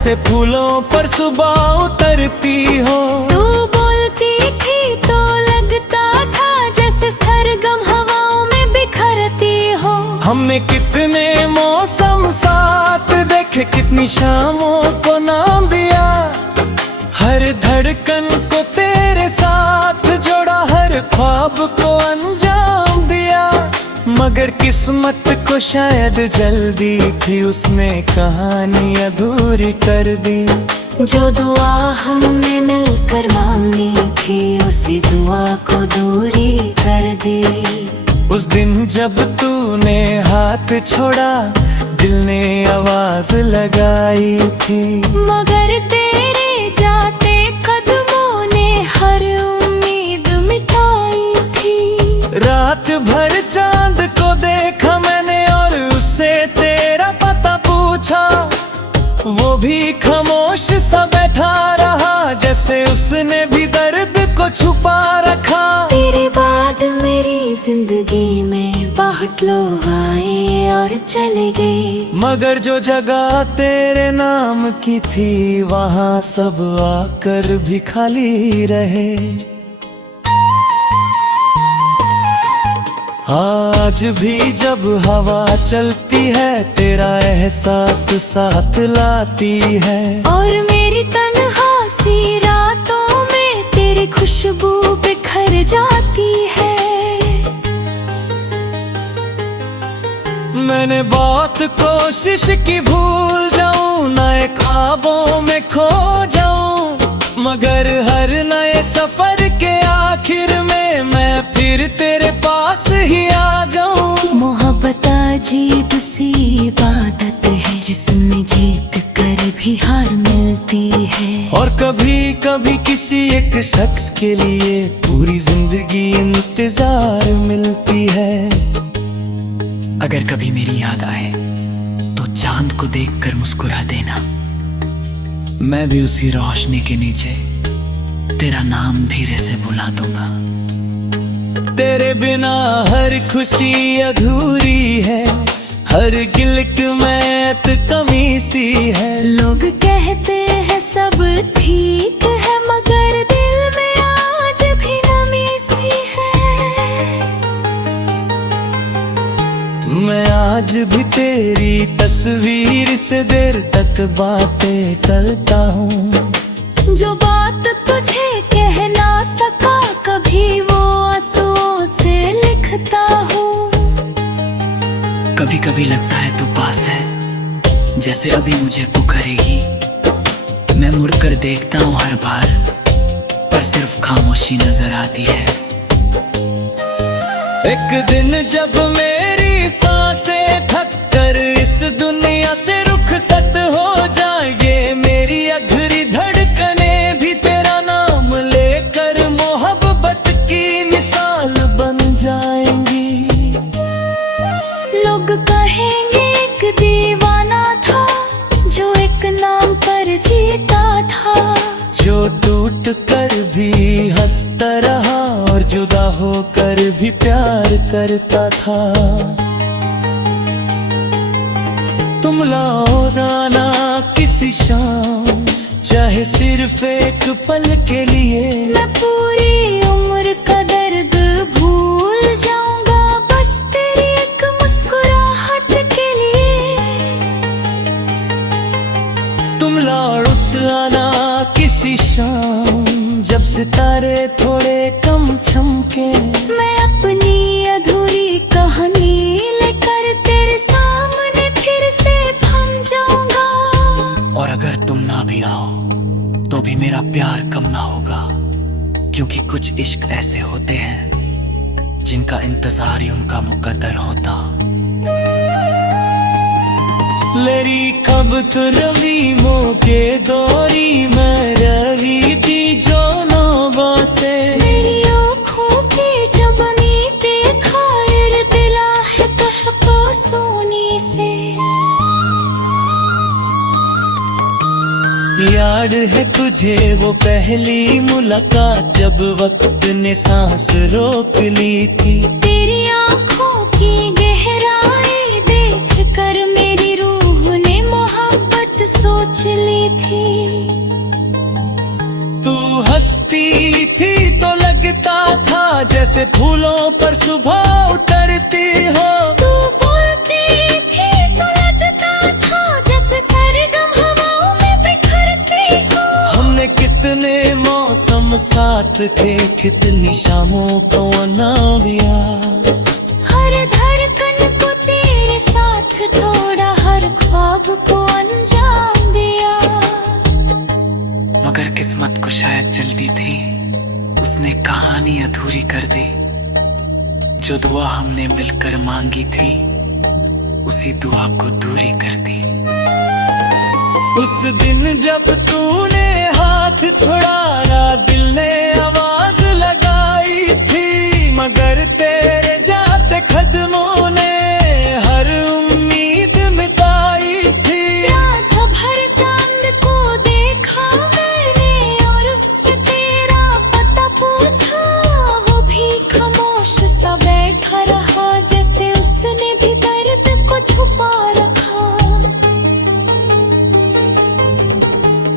से फूलों पर सुबह उतरती हो। तू बोलती थी तो लगता था जैसे सरगम हवाओं में बिखरती हो। हमने कितने मौसम साथ देखे, कितनी शामों को नाम दिया। हर धड़कन को तेरे साथ जोड़ा, हर ख्वाब को अंजाम दिया। मगर किस्मत को शायद जल्दी थी, उसने कहानी अधूरी कर दी। जो दुआ हमने मिलकर मांगी थी, उसी दुआ को दूरी कर दी। उस दिन जब तूने हाथ छोड़ा, दिल ने आवाज लगाई थी। मगर तेरे जाते कदमों ने हर उम्मीद मिटाई थी। रात भर चांद को देखा मैंने और उससे तेरा पता पूछा। वो भी खामोश सा बैठा रहा, जैसे उसने भी दर्द को छुपा रखा। तेरे बाद मेरी जिंदगी में बहुत लोग आए और चले गए, मगर जो जगह तेरे नाम की थी, वहाँ सब आकर भी खाली रहे। आज भी जब हवा चलती है, तेरा एहसास साथ लाती है। और मेरी तन्हासी रातों में तेरी खुशबू बिखर जाती है। मैंने बहुत कोशिश की भूल जाऊं, नए ख्वाबों में खो जाऊं, मगर हर नए सफर के आखिर में मैं फिर तेरे पास ही आ जाऊं। मोहब्बत अजीब सी इबादत है, जिसमें जीत कर भी हार मिलती है। और कभी कभी किसी एक शख्स के लिए पूरी जिंदगी इंतजार मिलती है। अगर कभी मेरी याद आए तो चांद को देखकर मुस्कुरा देना। मैं भी उसी रोशनी के नीचे तेरा नाम धीरे से बुला दूंगा। तेरे बिना हर खुशी अधूरी है, हर गिल्ट में कमी सी है। लोग कहते हैं सब ठीक है, मगर दिल में आज भी नमी सी है। मैं आज भी तेरी तस्वीर से देर तक बातें करता हूँ। जो बात तुझे कह ना सका कभी, वो आंसुओं से लिखता हूँ। कभी कभी लगता है तू पास है, जैसे अभी मुझे पुकारेगी। मैं मुड़कर देखता हूँ हर बार, पर सिर्फ खामोशी नजर आती है। एक दिन जब मेरी सांसें थक कर इस दुनिया से रुखसत हो जाएंगे, मेरी अधूरी धड़कने भी तेरा नाम लेकर मोहब्बत की मिसाल बन जाएंगी। लोग कहेंगे एक दीवाना था, जो एक नाम पर जीता था। जो टूट कर भी हंसता रहा और जुदा होकर भी प्यार करता था। तुम लाओ दाना किसी शाम, चाहे सिर्फ एक पल के लिए। मैं पूरी उम्र का दर्द भूल जाऊंगा, बस तेरी एक मुस्कुराहट के लिए। तुम लौट आना किसी शाम, जब सितारे थोड़े कम चमके। मैं अपनी अधूरी कहानी लेकर तेरे सामने फिर से थम जाऊंगा। और अगर तुम ना भी आओ तो भी मेरा प्यार कम ना होगा, क्योंकि कुछ इश्क ऐसे होते हैं जिनका इंतजार ही उनका मुकद्दर होता। लेरी कब तो रवि मोके दोरी में रवि थी जो नोबा से। मेरी आँखों की जबनी देखा दिला है कहको सोनी से। याद है तुझे वो पहली मुलाकात, जब वक्त ने सांस रोक ली थी। तेरी आँखों की गहराई देख कर मेरी रूह ने मोहब्बत सोच ली बोलती थी तो लगता था जैसे फूलों पर सुबह उतरती हो। तू बोलती थी तो लगता था जैसे सरगम हवाओं में बिखरती हो। हमने कितने मौसम साथ थे, कितनी शामों को नाम दिया। हर धड़कन को तेरे साथ तोड़ा, हर ख्वाब को अंजाम दिया। मगर किस्मत को शायद जल्दी थी, उसने कहानी अधूरी कर दी। जो दुआ हमने मिलकर मांगी थी, उसी दुआ को दूरी कर दी। उस दिन जब तूने हाथ छुड़ाया, दिल ने आवाज लगाई थी, मगर तेरे जाते कदमों ने हर उम्मीद मिटाई थी। रात भर चांद को देखा मैंने और उससे तेरा पता पूछा। वो भी खामोश सा बैठा रहा, जैसे उसने भी दर्द को छुपा रखा।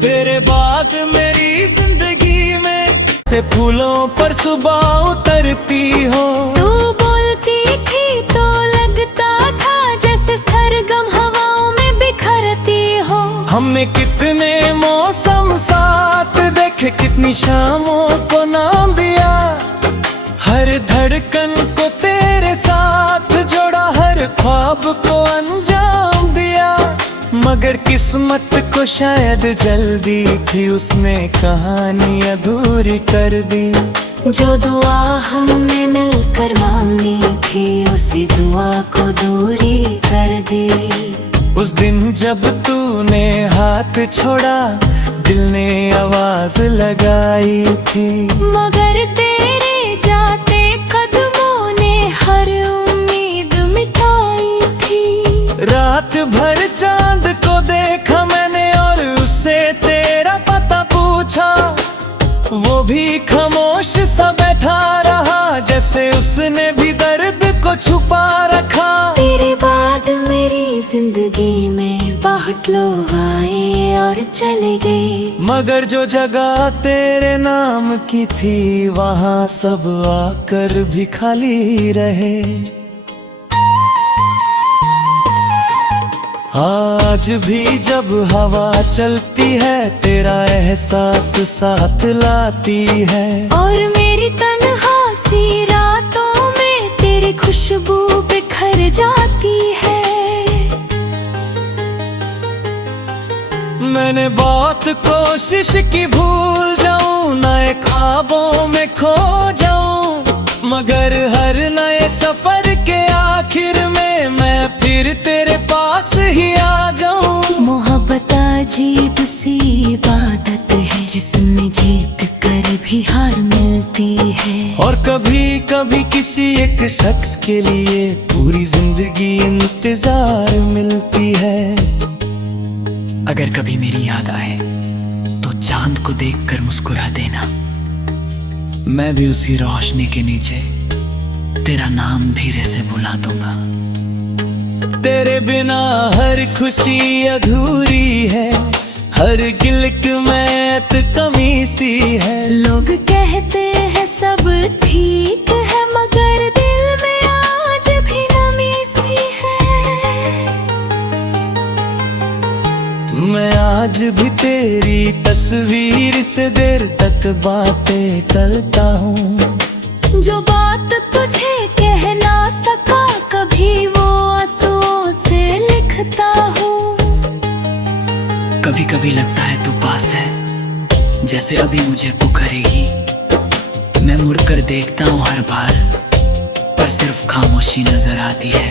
तेरे बाद मेरी जिंदगी में से फूलों पर सुबह उतरती हो। तू बोलती थी तो लगता था जैसे सरगम हवाओं में बिखरती हो। हमने कितने मौसम साथ देखे, कितनी शामों को नाम दिया। हर धड़कन को तेरे साथ जोड़ा, हर ख्वाब को अंजाम दिया। मगर किस्मत को शायद जल्दी थी, उसने कहानी अधूरी कर दी। जो दुआ हमने मिलकर मांगी थी, उसी दुआ को दूरी कर दी। उस दिन जब तूने हाथ छोड़ा, दिल ने आवाज लगाई थी, मगर तेरे जाते कदमों ने हर उम्मीद मिटाई थी। रात भर चांद को देखा मैंने और उससे तेरा पता पूछा। वो भी खामोश सा बैठा रहा, जैसे उसने भी दर्द को छुपा रखा। तेरे बाद मेरी जिंदगी में बहुत लोग आए और चले गए, मगर जो जगह तेरे नाम की थी, वहाँ सब आकर भी खाली रहे। आज भी जब हवा चलती है, तेरा एहसास साथ लाती है। और मेरी तन्हासी रातों में तेरी खुशबू बिखर जाती है। मैंने बहुत कोशिश की भूल जाऊं, नए ख्वाबों में खो जाऊं, मगर हर नए सफर के आखिर में मैं फिर तेरे पास ही आ जाऊं। मोहब्बत अजीब सी इबादत है, जिसमें जीत कर भी हार मिलती है। और कभी कभी किसी एक शख्स के लिए पूरी जिंदगी इंतजार मिलती है। अगर कभी मेरी याद आए तो चांद को देखकर मुस्कुरा देना। मैं भी उसी रोशनी के नीचे तेरा नाम धीरे से बुला दूंगा। तेरे बिना हर खुशी अधूरी है, हर गिलक में कमी सी है। लोग कहते हैं सब ठीक है, मगर दिल में आज भी नमी सी है। मैं आज भी तेरी तस्वीर से देर तक बातें करता हूँ। जो बात तुझे कह ना सका कभी, वो आंसुओं से लिखता हूँ। कभी कभी लगता है तू पास है, जैसे अभी मुझे पुकारेगी। मैं मुड़कर देखता हूँ हर बार, पर सिर्फ खामोशी नजर आती है।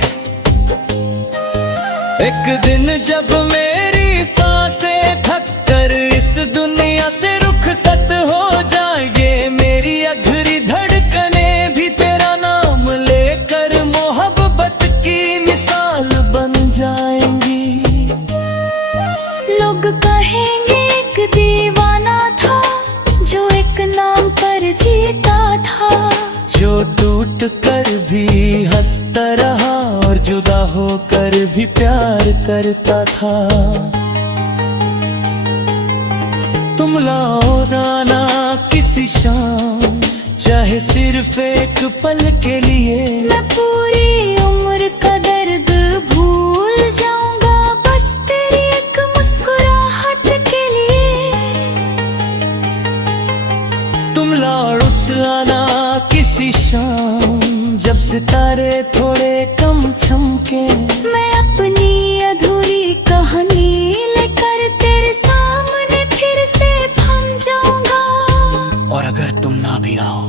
एक दिन जब मेरी सांसें थक कर इस दुनिया से रुखसत हो जाएंगे, मेरी अधूरी धड़कने भी तेरा नाम लेकर मोहब्बत की मिसाल बन जाएंगी। लोग कहेंगे एक दीवाना था, जो एक नाम पर जीता था। जो टूट कर भी हंसता रहा और जुदा होकर भी प्यार करता था। तुम लाओ ना किसी किसी शाम, चाहे सिर्फ एक पल के लिए। मैं पूरी उम्र का दर्द भूल जाऊंगा बस तेरी एक मुस्कुराहट के लिए। तुम लौट आना किसी शाम, जब सितारे थोड़े कम चमके। मैं अपनी अधूरी कहानी लेकर तेरे सामने फिर से थम जाऊंगा। और अगर तुम ना भी आओ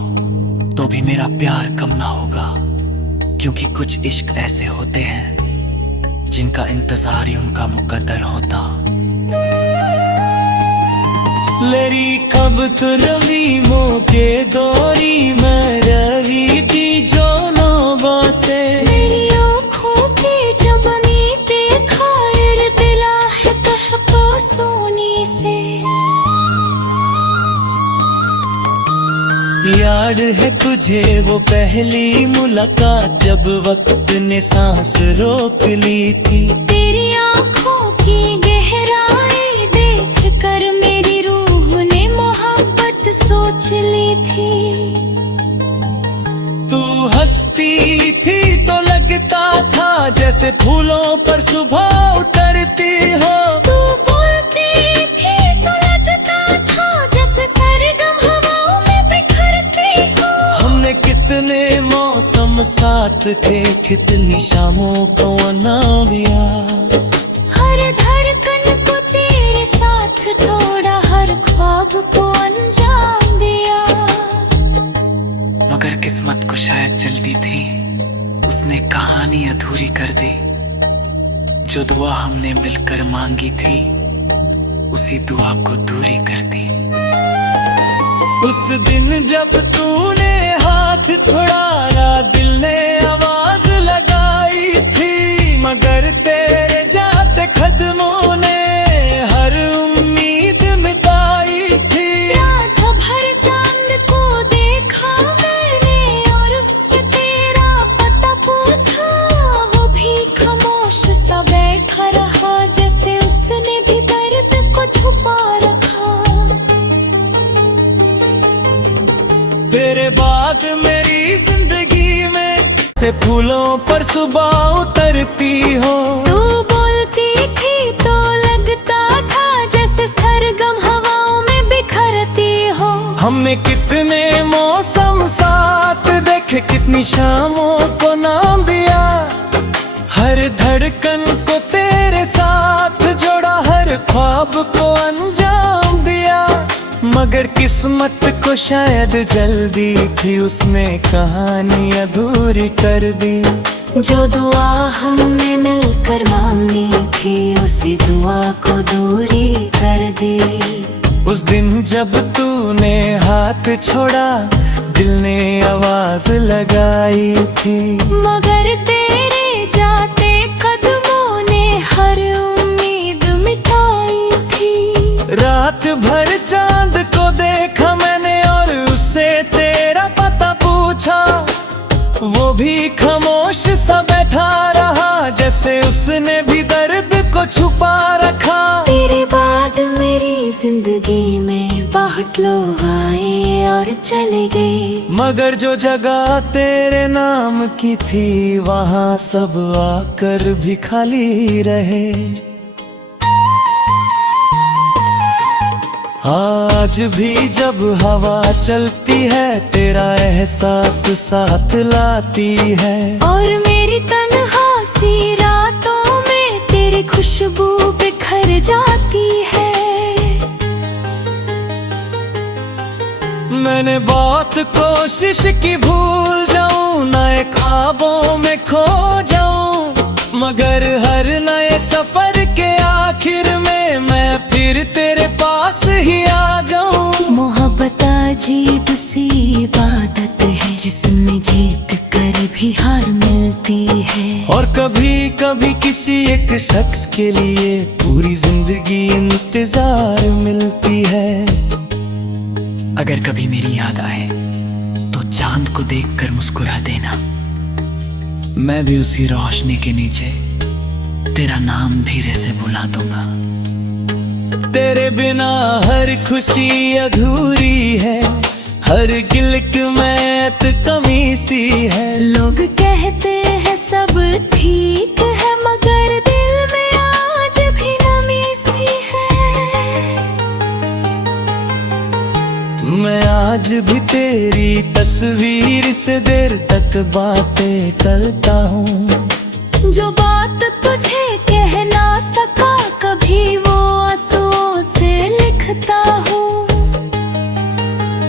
तो भी मेरा प्यार कम ना होगा, क्योंकि कुछ इश्क ऐसे होते हैं जिनका इंतजार ही उनका मुकद्दर होता। लेरी कब तो रवीमों के दौरी में रही थी जो नोबा से। मेरी आँखों की जब नी देखा दिला है कहको सोनी से। याद है तुझे वो पहली मुलाकात, जब वक्त ने सांस रोक ली थी। तेरी आँखों की गहराई देख कर मेरी रूह ने मोहब्बत सोच ली थी। तू हंसती थी तो लगता था जैसे फूलों पर सुबह उतरती हो। तू बोलती थी तो लगता था जैसे सरगम हवाओं में बिखरती हो। हमने कितने मौसम साथ थे, कितनी शामों को नाम दिया। हर धड़कन को तेरे साथ तोड़ा, हर ख्वाब को अंजाम दिया। मगर किस्मत को शायद जल्दी थी, उसने कहानी अधूरी कर दी। जो दुआ हमने मिलकर मांगी थी, उसी दुआ को दूरी कर दी। उस दिन जब तूने हाथ छुड़ाया, दिल ने आवाज लगाई थी। मगर तेरे जाते कदमों ने हर उम्मीद मिटाई थी। रात भर चांद को देखा मैंने और उससे तेरा पता पूछा। वो भी खामोश सा बैठा रहा, जैसे उसने भी दर्द को छुपा रखा। तेरे बाद मेरी जिंदगी में से फूलों पर सुबह उतरती हो। तू बोलती थी तो लगता था जैसे सरगम हवाओं में बिखरती हो। हमने कितने मौसम साथ देखे, कितनी शामों को नाम दिया। हर धड़कन को तेरे साथ जोड़ा, हर ख्वाब को अंजाम दिया। मगर किस्मत को शायद जल्दी थी, उसने कहानी अधूरी कर दी। जो दुआ हमने मिलकर मांगी थी, उसी दुआ को दूरी कर दी। उस दिन जब तूने हाथ छोड़ा, दिल ने आवाज लगाई थी। मगर तेरे जाते कदमों ने हर उम्मीद मिटाई थी। रात भर चांद को देखा मैंने और उससे तेरा पता पूछा। वो भी खामोश सा बैठा रहा, जैसे उसने भी दर्द को छुपा रखा। तेरे बाद मेरी जिंदगी में बहुत लोग आए और चले गए। मगर जो जगह तेरे नाम की थी, वहाँ सब आकर भी खाली रहे। आज भी जब हवा चलती है, तेरा एहसास साथ लाती है। और मेरी तन्हासी रातों में तेरी खुशबू बिखर जाती है। मैंने बहुत कोशिश की भूल जाऊं, नए ख्वाबों में खो जाऊं। मगर हर नए सफर के आखिर में मैं फिर तेरे पास ही आ जाऊं। मोहब्बत अजीब सी इबादत है, जिसमें जीत कर भी हार मिलती है। और कभी कभी किसी एक शख्स के लिए पूरी जिंदगी इंतजार मिलती है। अगर कभी मेरी याद आए तो चांद को देखकर मुस्कुरा देना। मैं भी उसी रोशनी के नीचे तेरा नाम धीरे से बुला दूंगा। तेरे बिना हर खुशी अधूरी है, हर गिलक में कमी सी है। लोग कहते हैं सब ठीक है, मगर दिल में आज भी नमी सी है। मैं आज भी तेरी तस्वीर से देर तक बातें करता हूँ। जो बात तुझे कह ना सका कभी वो आंसुओं से लिखता हूँ।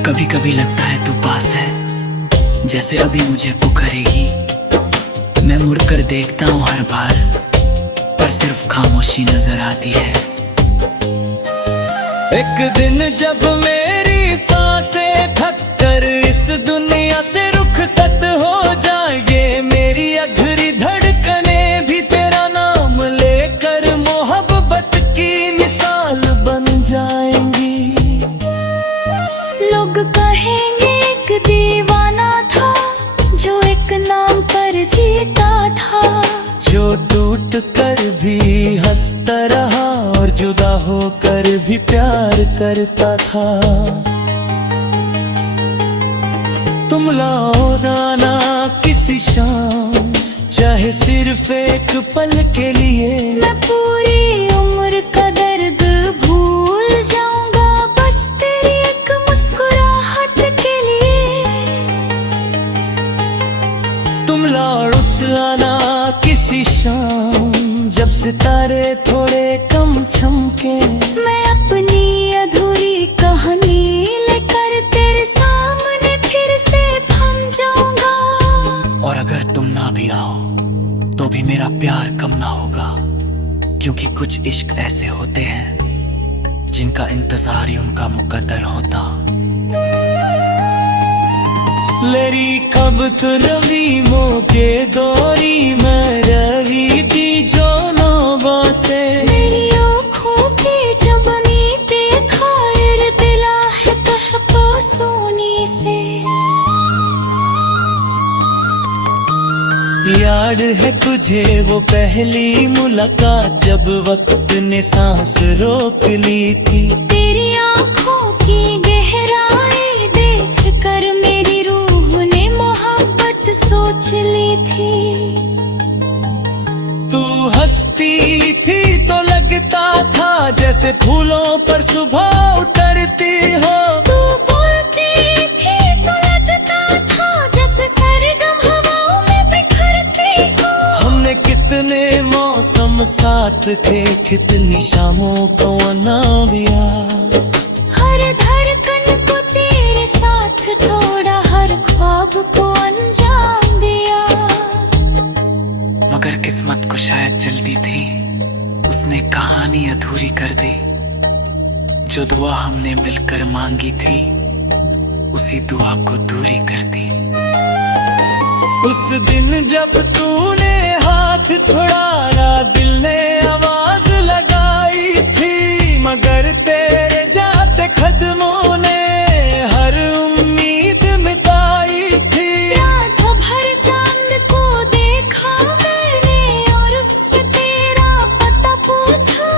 कभी कभी लगता है तू पास है, जैसे अभी मुझे पुकारेगी। मैं मुड़कर देखता हूँ हर बार, पर सिर्फ खामोशी नजर आती है। एक दिन जब मेरी सांसें थक कर इस दुनिया से रुखसत हो जाएंगे, मेरी अधूरी धड़कने भी तेरा नाम लेकर मोहब्बत की मिसाल बन जाएंगी। लोग कहेंगे एक दीवाना था जो एक नाम पर जीता था, जो टूट कर भी हंसता रहा और जुदा होकर भी प्यार करता था। तुम लाओ गाना किसी शाम, चाहे सिर्फ एक पल के लिए। मैं पूरी उम्र का दर्द भूल जाऊंगा बस तेरी एक मुस्कुराहट के लिए। तुम लौट आना किसी शाम, जब सितारे थोड़े कम चमके। मैं अपनी अधूरी कहानी लेकर तेरे सामने फिर से थम जाऊंगा। और अगर तुम ना भी आओ तो भी मेरा प्यार कम ना होगा, क्योंकि कुछ इश्क ऐसे होते हैं जिनका इंतजार ही उनका मुकद्दर होता। लेरी कब तो रवि मोके दोरी में रवि थी जो नोबा से। मेरी आँखों की जबनी देखा दिला है कहपो सोनी से। याद है तुझे वो पहली मुलाकात जब वक्त ने सांस रोक ली थी। तेरी आँखों की गहराई देख कर मेरी रूह ने मोहब्बत सोच ली थी। तू हंसती थी तो लगता था जैसे फूलों पर सुबह उतरती हो। तू बोलती थी तो लगता था जैसे सरगम हवाओं में बिखरती हो। हमने कितने मौसम साथ थे, कितनी शामों को मना दिया। हर धड़कन को तेरे साथ तोड़ा, हर ख्वाब को अंजाम दिया। मगर किस्मत को शायद जल्दी थी, उसने कहानी अधूरी कर दी। जो दुआ हमने मिलकर मांगी थी, उसी दुआ को दूरी कर दी। उस दिन जब तूने हाथ छुड़ाया दिल ने आवाज लगाई थी, मगर तेरे जाते कदमों ने हर उम्मीद मिटाई थी। रात भर चांद को देखा मैंने और उससे तेरा पता पूछा।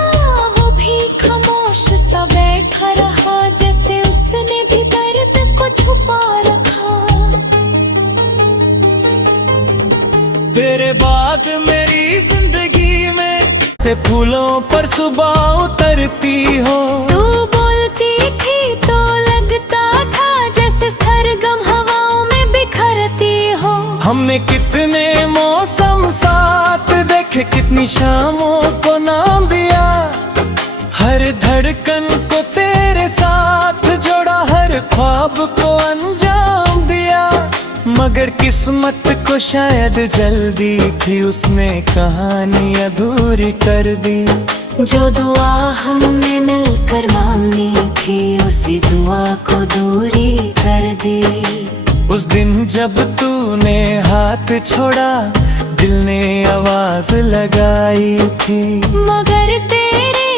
वो भी खामोश सा बैठा रहा, जैसे उसने भी दर्द को छुपा रखा। तेरे बाद मेरी जिंदगी में से फूलों पर सुबह उतरती हो। तू बोलती थी तो लगता था जैसे सरगम हवाओं में बिखरती हो। हमने कितने मौसम साथ देखे, कितनी शामों को नाम दिया। हर धड़कन को तेरे साथ जोड़ा, हर ख्वाब को अंजाम दिया। मगर किस्मत को शायद जल्दी थी, उसने कहानी अधूरी कर दी। जो दुआ हमने मिलकर मांगी थी, उसी दुआ को दूरी कर दी। उस दिन जब तूने हाथ छोड़ा दिल ने आवाज लगाई थी। मगर तेरे